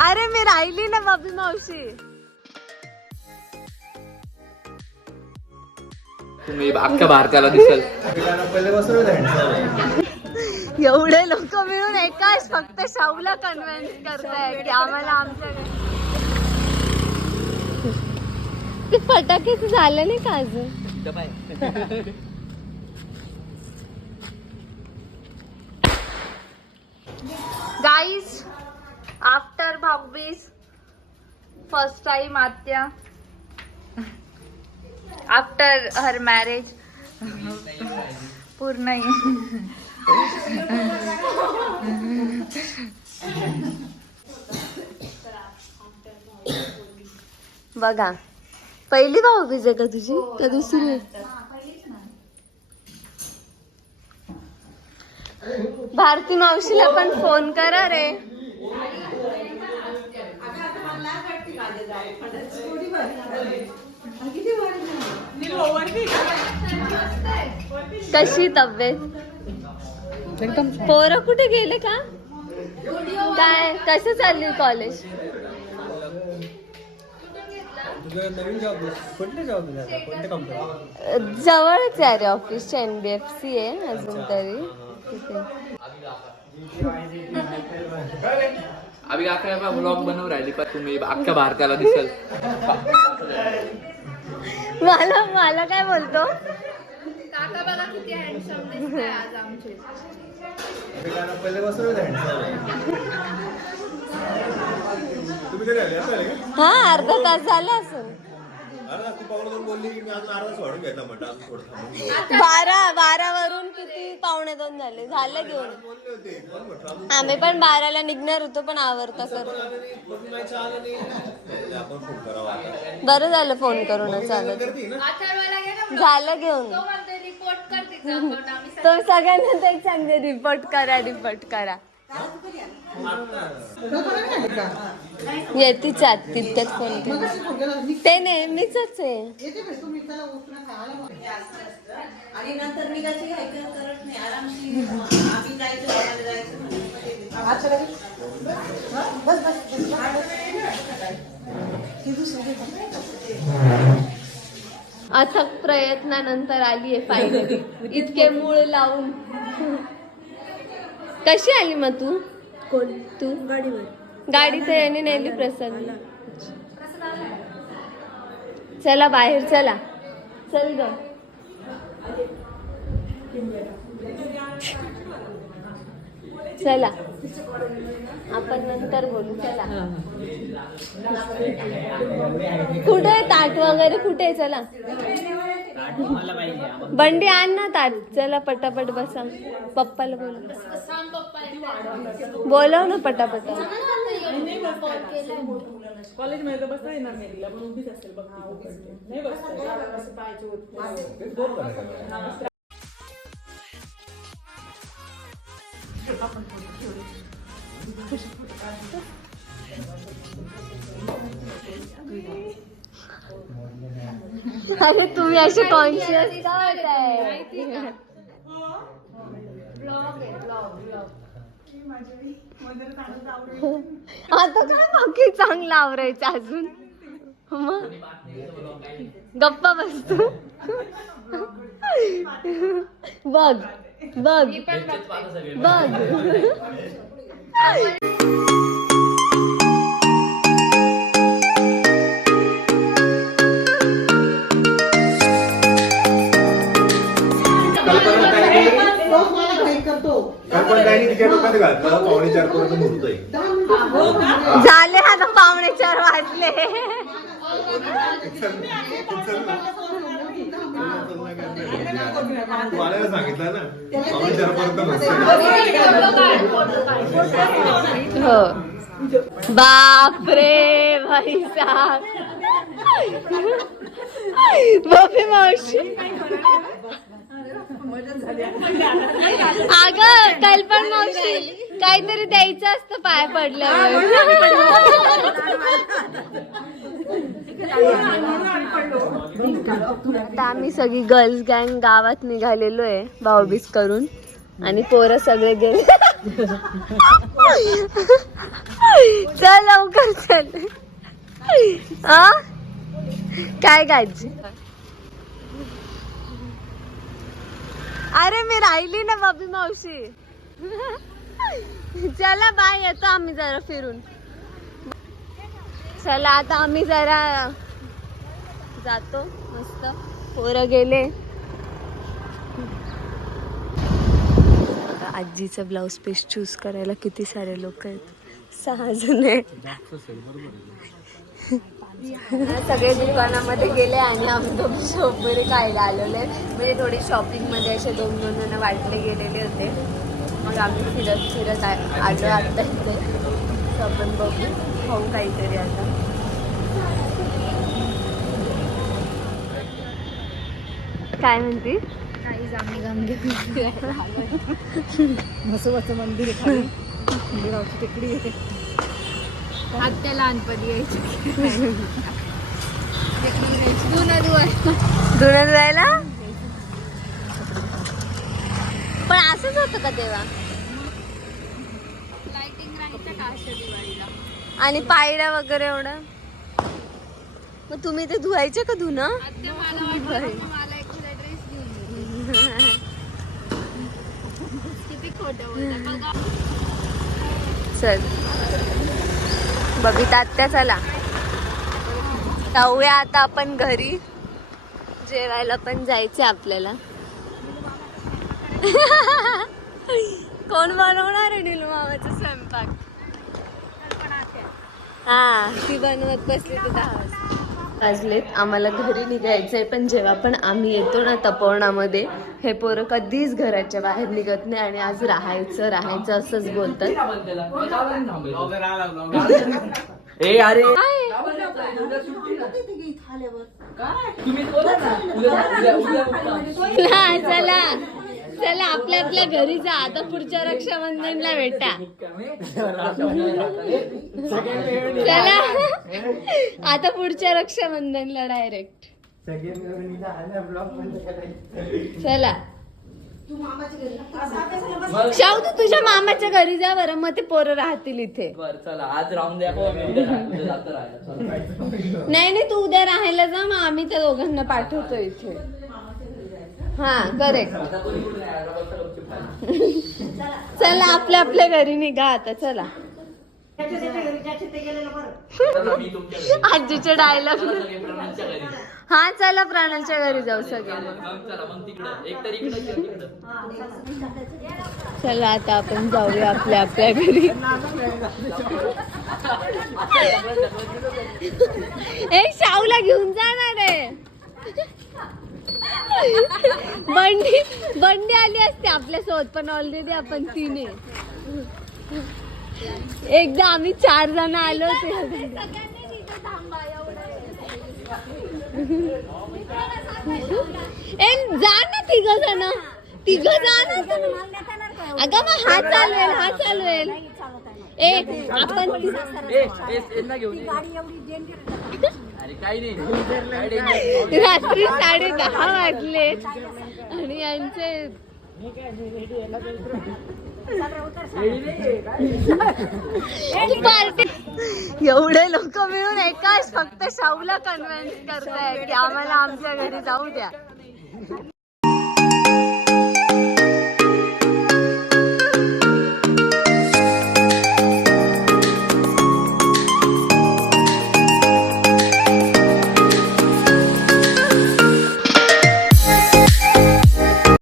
अरे मी राहिली ना बाबी मावशी. तुम्ही अख्ख्या भारताला दिसल. एवढे लोक मिळून एकाच फक्त शाहूला कन्व्हिन्स करताय की आम्हाला आमच्याकडे. ते फटाकेच झालं नाही का अजून. Guys after Bhaubeej first time आत्या आफ्टर हर मॅरेज पूर्ण बघा. पहिली भाऊबीज आहे का तुझी का दुसरी. भारती मावशीला पण फोन करा रे. कशी तब्येत. पोरं कुठे गेले का काय. कसं चालली कॉलेज. जवळच आहे रे ऑफिस. NBFC आहे अजून तरी तिथे. अभि अकरा व्लॉग बनवून राहिली पण तुम्ही अख्ख्या भारताला दिसल. मला काय बोलतो. काका बघा किती हँडसम दिसताय आज आमचे. हा अर्धा तास झाला असेल. 12 वरून किती 1:45 झाले. झालं घेऊन. आम्ही पण 12ला निघणार होतो पण आवरता कर. बरं झालं फोन करून. चालत झालं घेऊन. तो सगळ्यांना तेच सांगते रिपोर्ट करा. येतीच तितक्यात फोन केला. ते नेहमीच आहे. अथक प्रयत्नानंतर आली आहे फायनली. इतके मूळ लावून. कशी आली मग तू. कोण तू. गाडी तर याने नेली प्रसाद. चला बाहेर चला. चल ग. चला आपण नंतर बोलू. चला. कुठे ताट वगैरे कुठे. चला बंडी आण ना ताट. चला पटापट बसा. पप्पाला बोलव ना पटापट. कॉलेज मध्ये बसता येणार नाही तिला पण उभीच असेल बघ. नाही अरे तुम्ही असे कॉन्शियस का होताय. आता काय बाकी चांगलं आवरायचं अजून. मग गप्पा बसतो. बघ. झाले आता 3:45 वाजले. हो बापरे भाई साहब. बापे मावशी. अगं कल्पन मावशी काहीतरी द्यायचं असतं पाय पडल्यावर. आता आम्ही सगळी गर्ल्स गँग गावात निघालेलो आहे भाऊबीज करून. आणि पोरं सगळे गेले. चल लवकर चल. आ काय काळजी. अरे मी राहिली ना बाबी मावशी. चला बाय, येतो आम्ही जरा फिरून. चला आता आम्ही जरा जातो. मस्त पोरं गेले. आजीचा ब्लाऊज पीस चूज करायला किती सारे लोक आहेत. 6 जण आहेत. सगळे दुकानामध्ये गेले आणि आम्ही दोघी शॉपमध्ये खायला आलेले. म्हणजे थोडी शॉपिंग मध्ये असे 2-2 जण वाटले गेलेले होते. मग आम्ही फिरत फिरत आलो आता इथे. आपण बघू खाऊ काहीतरी आता. काय म्हणती. म्हसोबाचं मंदिर आहे खाली. मंदिरावरची टेकडी आहे. आत्या लहानपणी यायची धुणं धुवायला. पण असंच होतं का तेव्हा. लाइटिंग राहायच्या का अशा दिवाळीला. आणि पायऱ्या वगैरे एवढं. मग तुम्ही ते धुवायचे का धुणं. आत्या मला वाटलं मला एखादा ड्रेस घेऊन दे. किती खोटं बोलतात बघा. चल बबिता आत्या चला जाऊया आता आपण घरी. जेवायला पण जायचं आपल्याला. कोण बनवणार आहे नीलू मामाचा स्वयंपाक. हा ती बनवत बसली तर 10 वाजलेत. आम्हाला घरी निघायचंय. पण जेव्हा पण आम्ही येतो ना तपोवनामध्ये, हे पोरं कधीच घराच्या बाहेर निघत नाही. आणि आज राहायचं असंच बोलतात. ए अरे चला चला आपल्या आपल्या घरी जा. आता पुढच्या रक्षाबंधनला भेटा. चला आता पुढच्या रक्षाबंधनला डायरेक्ट. चला शाहू तू तुझ्या मामाच्या घरी जा बरं. मग ते पोरं राहतील इथे. चला आज राहून द्या. नाही तू उद्या राहायला जा. मग आम्ही त्या दोघांना पाठवतो इथे. हा करेक्ट. चला आपल्या आपल्या घरी निघा आता. चला आजीचे डायलॉग. हा चला प्राणाच्या घरी जाऊ सगळे. चला आता आपण जाऊया आपल्या आपल्या घरी. एक शाहूला घेऊन जाणार आहे. बंडी आली असते आपल्या सोबत. पण ऑलरेडी आपण 3 आहे. एकदा आम्ही 4 जण आलो होते. जा ना 3 जण. 3 जा ना. अगं मग हा चालवेल. आपण रात्री 10:30 वाजले आणि यांचे एवढे लोक मिळून एकाच फक्त शाहूला कन्व्हिन्स करताय की आम्हाला आमच्या घरी जाऊ द्या.